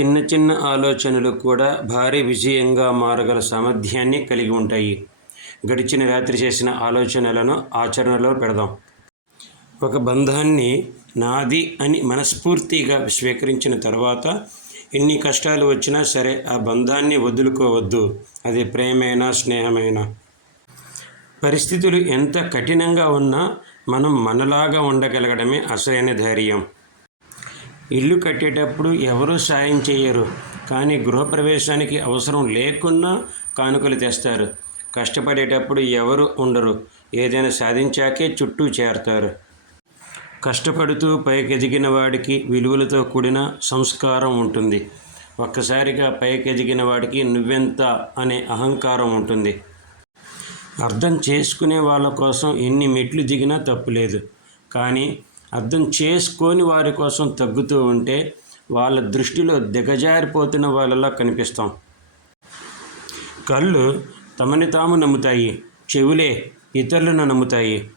చిన్న చిన్న ఆలోచనలు కూడా భారీ విజయంగా మారగల సామర్థ్యాన్ని కలిగి ఉంటాయి. గడిచిన రాత్రి చేసిన ఆలోచనలను ఆచరణలో పెడదాం. ఒక బంధాన్ని నాది అని మనస్ఫూర్తిగా స్వీకరించిన తర్వాత ఎన్ని కష్టాలు వచ్చినా సరే ఆ బంధాన్ని వదులుకోవద్దు. అది ప్రేమైనా స్నేహమైనా. పరిస్థితులు ఎంత కఠినంగా ఉన్నా మనం మనలాగా ఉండగలగడమే అసలైన ధైర్యం. ఇల్లు కట్టేటప్పుడు ఎవరూ సాయం చేయరు కానీ గృహప్రవేశానికి అవసరం లేకున్నా కానుకలు తెస్తారు. కష్టపడేటప్పుడు ఎవరు ఉండరు. ఏదైనా సాధించాకే చుట్టూ చేరతారు. కష్టపడుతూ పైకెదిగిన వాడికి విలువలతో కూడిన సంస్కారం ఉంటుంది. ఒక్కసారిగా పైకెదిగిన వాడికి నువ్వెంత అనే అహంకారం ఉంటుంది. అర్థం చేసుకునే వాళ్ళ కోసం ఎన్ని మెట్లు దిగినా తప్పులేదు కానీ అర్థం చేసుకొని వారి కోసం తగ్గుతూ ఉంటే వాళ్ళ దృష్టిలో దిగజారిపోతున్న వాళ్ళలా కనిపిస్తాం. కళ్ళు తమని తాము నమ్ముతాయి చెవులే ఇతరులను నమ్ముతాయి.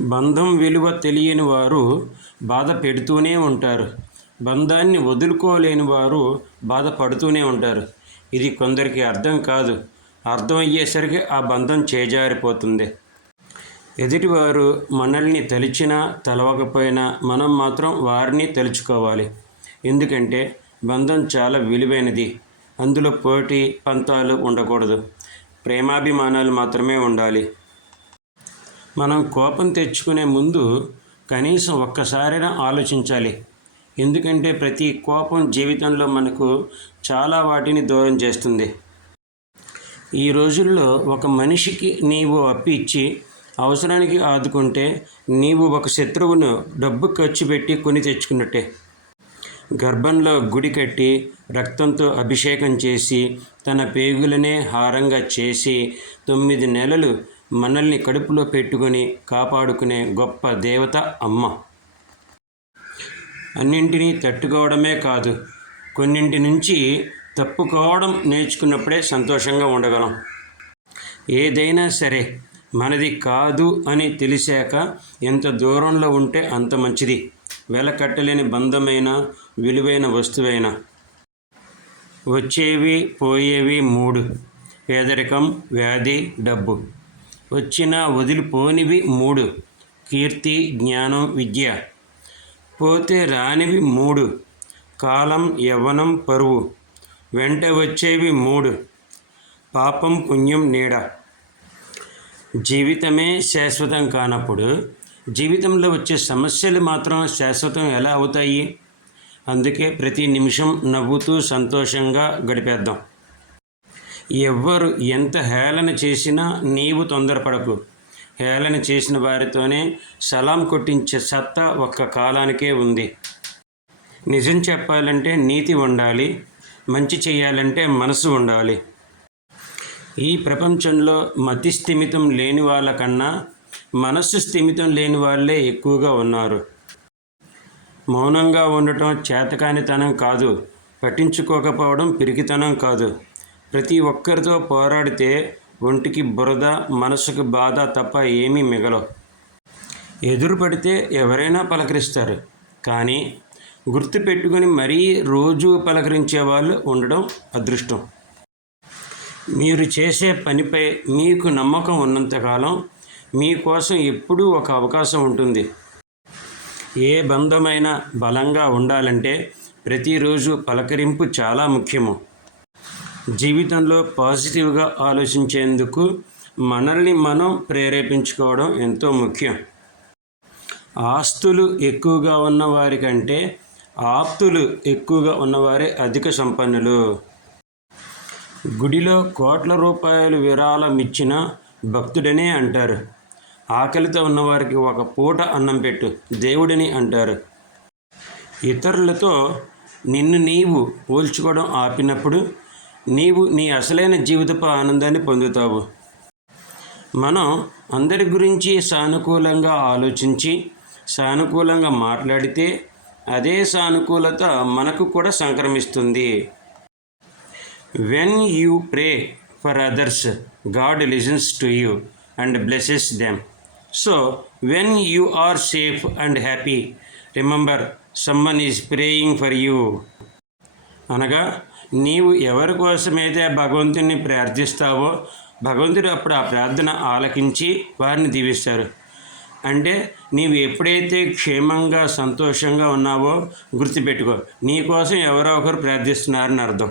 బంధం విలువ తెలియని వారు బాధ పెడుతూనే ఉంటారు. బంధాన్ని వదులుకోలేని వారు బాధపడుతూనే ఉంటారు. ఇది కొందరికి అర్థం కాదు. అర్థం అయ్యేసరికి ఆ బంధం చేజారిపోతుంది. ఎదుటివారు మనల్ని తలిచినా తలవకపోయినా మనం మాత్రం వారిని తలుచుకోవాలి. ఎందుకంటే బంధం చాలా విలువైనది. అందులో పోటీ పంతాలు ఉండకూడదు. ప్రేమాభిమానాలు మాత్రమే ఉండాలి. మనం కోపం తెచ్చుకునే ముందు కనీసం ఒక్కసారైనా ఆలోచించాలి. ఎందుకంటే ప్రతి కోపం జీవితంలో మనకు చాలా వాటిని దూరం చేస్తుంది. ఈ రోజుల్లో ఒక మనిషికి నీవు అప్పు ఇచ్చి అవసరానికి ఆదుకుంటే నీవు ఒక శత్రువును డబ్బు ఖర్చు పెట్టి కొని తెచ్చుకున్నట్టే. గర్భంలో గుడి కట్టి రక్తంతో అభిషేకం చేసి తన పేగులనే హారంగా చేసి తొమ్మిది నెలలు మనల్ని కడుపులో పెట్టుకొని కాపాడుకునే గొప్ప దేవత అమ్మ. అన్నింటినీ తట్టుకోవడమే కాదు కొన్నింటి నుంచి తప్పుకోవడం నేర్చుకున్నప్పుడే సంతోషంగా ఉండగలం. ఏదైనా సరే మనది కాదు అని తెలిసాక ఎంత దూరంలో ఉంటే అంత మంచిది. వెలకట్టలేని బంధమైన విలువైన వస్తువైన. వచ్చేవి పోయేవి మూడు. పేదరికం వ్యాధి డబ్బు. వచ్చిన వదిలిపోనివి మూడు. కీర్తి జ్ఞానం విద్య. పోతే రానివి మూడు. కాలం యవ్వనం పరువు. వెంట వచ్చేవి మూడు. పాపం పుణ్యం నీడ. జీవితమే శాశ్వతం కానప్పుడు జీవితంలో వచ్చే సమస్యలు మాత్రం శాశ్వతం ఎలా అవుతాయి? అందుకే ప్రతి నిమిషం నవ్వుతూ సంతోషంగా గడిపేద్దాం. ఎవ్వరు ఎంత హేళన చేసినా నీవు తొందరపడకు. హేళన చేసిన వారితోనే సలాం కొట్టించే సత్తా ఒక్క కాలానికే ఉంది. నిజం చెప్పాలంటే నీతి ఉండాలి మంచి చేయాలంటే మనసు ఉండాలి. ఈ ప్రపంచంలో మతి స్థిమితం లేని వాళ్ళకన్నా మనస్సు స్థిమితం లేని వాళ్ళే ఎక్కువగా ఉన్నారు. మౌనంగా ఉండటం చేతకానితనం కాదు పట్టించుకోకపోవడం పిరికితనం కాదు. ప్రతి ఒక్కరితో పోరాడితే ఒంటికి బురద మనసుకు బాధ తప్ప ఏమీ మిగలవు. ఎదురు పడితే ఎవరైనా పలకరిస్తారు. కానీ గుర్తు పెట్టుకుని మరీ రోజు పలకరించే వాళ్ళు ఉండడం అదృష్టం. మీరు చేసే పనిపై మీకు నమ్మకం ఉన్నంతకాలం మీకోసం ఎప్పుడూ ఒక అవకాశం ఉంటుంది. ఏ బంధమైనా బలంగా ఉండాలంటే ప్రతిరోజు పలకరింపు చాలా ముఖ్యము. జీవితంలో పాజిటివ్గా ఆలోచించేందుకు మనల్ని మనం ప్రేరేపించుకోవడం ఎంతో ముఖ్యం. ఆస్తులు ఎక్కువగా ఉన్నవారి కంటే ఆప్తులు ఎక్కువగా ఉన్నవారే అధిక సంపన్నులు. గుడిలో కోట్ల రూపాయలు విరాళం ఇచ్చిన భక్తుడనే అంటారు. ఆకలితో ఉన్నవారికి ఒక పూట అన్నం పెట్టు దేవుడిని అంటారు. ఇతరులతో నిన్ను నీవు పోల్చుకోవడం ఆపినప్పుడు నీవు నీ అసలైన జీవితపు ఆనందాన్ని పొందుతావు. మనం అందరి గురించి సానుకూలంగా ఆలోచించి సానుకూలంగా మాట్లాడితే అదే సానుకూలత మనకు కూడా సంక్రమిస్తుంది. When you pray for others God listens to you and blesses them so when you are safe and happy remember someone is praying for you అనగా నీవు ఎవరి కోసమైతే భగవంతుని ప్రార్థిస్తావో భగవంతుడు అప్పుడు ఆ ప్రార్థన ఆలకించి వారిని దీవిస్తారు. అంటే నీవు ఎప్పుడైతే క్షేమంగా సంతోషంగా ఉన్నావో గుర్తుపెట్టుకో నీ కోసం ఎవరో ఒకరు ప్రార్థిస్తున్నారని అర్థం.